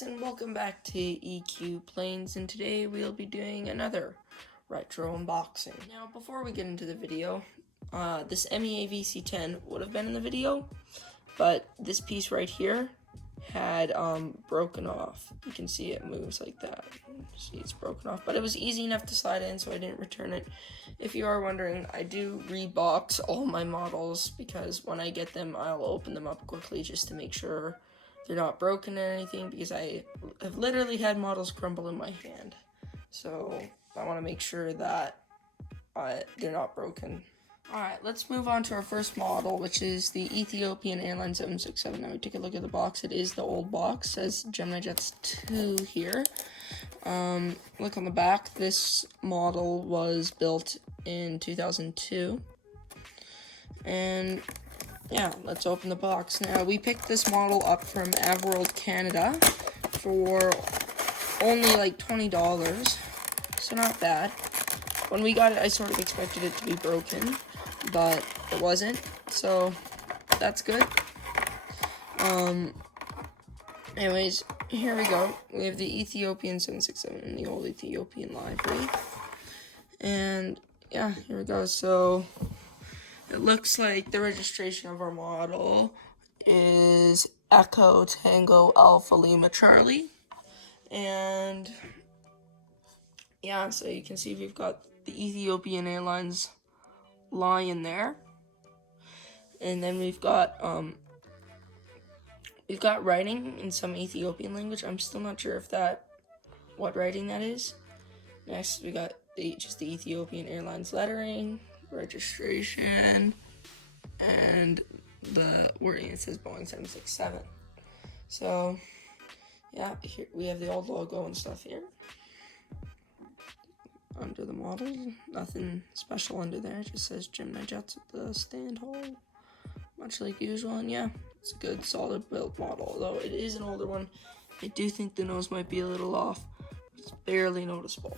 guys, and welcome back to EQ Planes, and today we'll be doing another retro unboxing. Now, before we get into the video, this MEA VC10 would have been in the video, but this piece right here had broken off. You can see it moves like that. See, it's broken off, but it was easy enough to slide in, so I didn't return it. If you are wondering, I do rebox all my models because when I get them, I'll open them up quickly just to make sure they're not broken or anything, because I have literally had models crumble in my hand. So I want to make sure that they're not broken. Alright, let's move on to our first model, which is the Ethiopian Airlines 767. Now we take a look at the box. It is the old box. It says Gemini Jets 2 here. Look on the back. This model was built in 2002. And yeah, let's open the box. Now, we picked this model up from AvWorld Canada for only like $20, so not bad. When we got it, I sort of expected it to be broken, but it wasn't, so that's good. Anyways, here we go. We have the Ethiopian 767 in the old Ethiopian livery. And yeah, here we go. So it looks like the registration of our model is Echo Tango Alpha Lima Charlie. And yeah, so you can see we've got the Ethiopian Airlines lion there. And then we've got writing in some Ethiopian language. I'm still not sure if what writing that is. Next, we got just the Ethiopian Airlines lettering, registration, and the wording. It says Boeing 767. So yeah, here we have the old logo and stuff here under the model. Nothing special under there. It just says Gemini Jets at the stand hole, much like usual. And yeah, it's a good solid built model, although it is an older one. I do think the nose might be a little off. It's barely noticeable.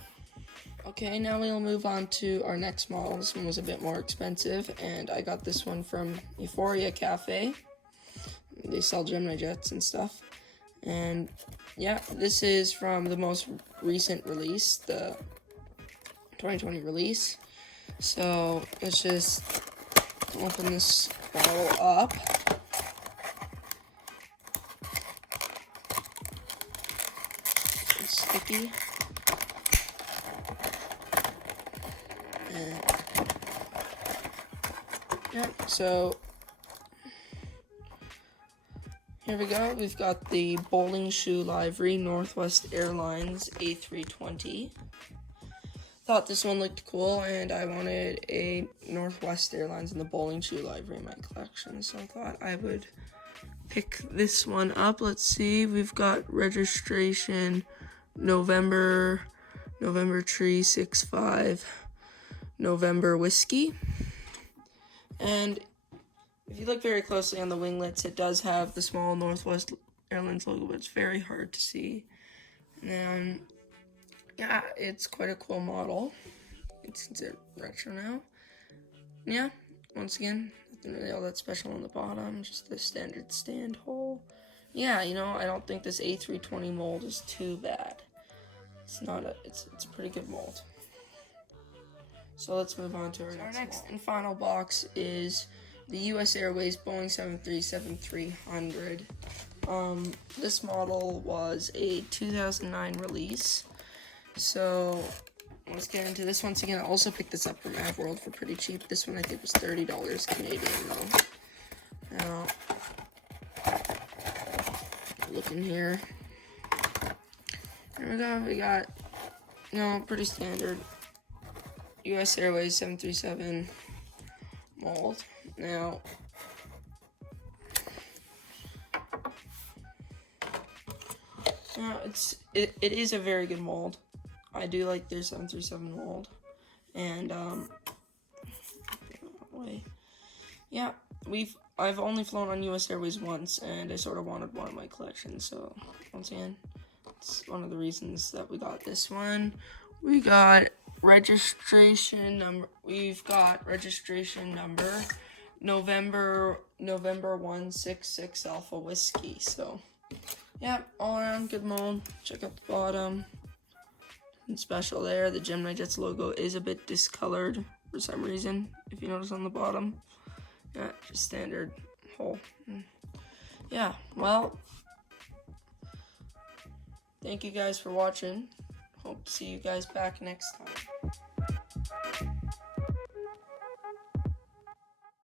Okay, now we'll move on to our next model. This one was a bit more expensive, and I got this one from Euphoria Cafe. They sell Gemini Jets and stuff. And yeah, this is from the most recent release, the 2020 release. So let's just open this bottle up. It's sticky. Yeah, so here we go. We've got the bowling shoe livery, Northwest Airlines A320. Thought this one looked cool, and I wanted a Northwest Airlines in the bowling shoe livery in my collection, so I thought I would pick this one up. Let's see. We've got registration November Tree 65 November Whiskey. And if you look very closely on the winglets, it does have the small Northwest Airlines logo, but it's very hard to see. And yeah, it's quite a cool model. It's considered retro now. Yeah, once again, nothing really all that special on the bottom, just the standard stand hole. Yeah, I don't think this A320 mold is too bad. It's a pretty good mold. So let's move on to our next and final box is the US Airways Boeing 737-300. This model was a 2009 release. So let's get into this once again. I also picked this up from AvWorld for pretty cheap. This one I think was $30 Canadian though. Now, look in here. Here we go. We got, pretty standard US Airways 737 mold. Now, it is a very good mold. I do like their 737 mold, and yeah, I've only flown on US Airways once, and I sort of wanted one in my collection. So once again, it's one of the reasons that we got this one. We got registration number. We've got registration number November 166 Alpha Whiskey. So yeah, all around good mold. Check out the bottom. And special there, the Gemini Jets logo is a bit discolored for some reason, if you notice on the bottom. Yeah, just standard hole. Yeah, well, thank you guys for watching. Hope to see you guys back next time.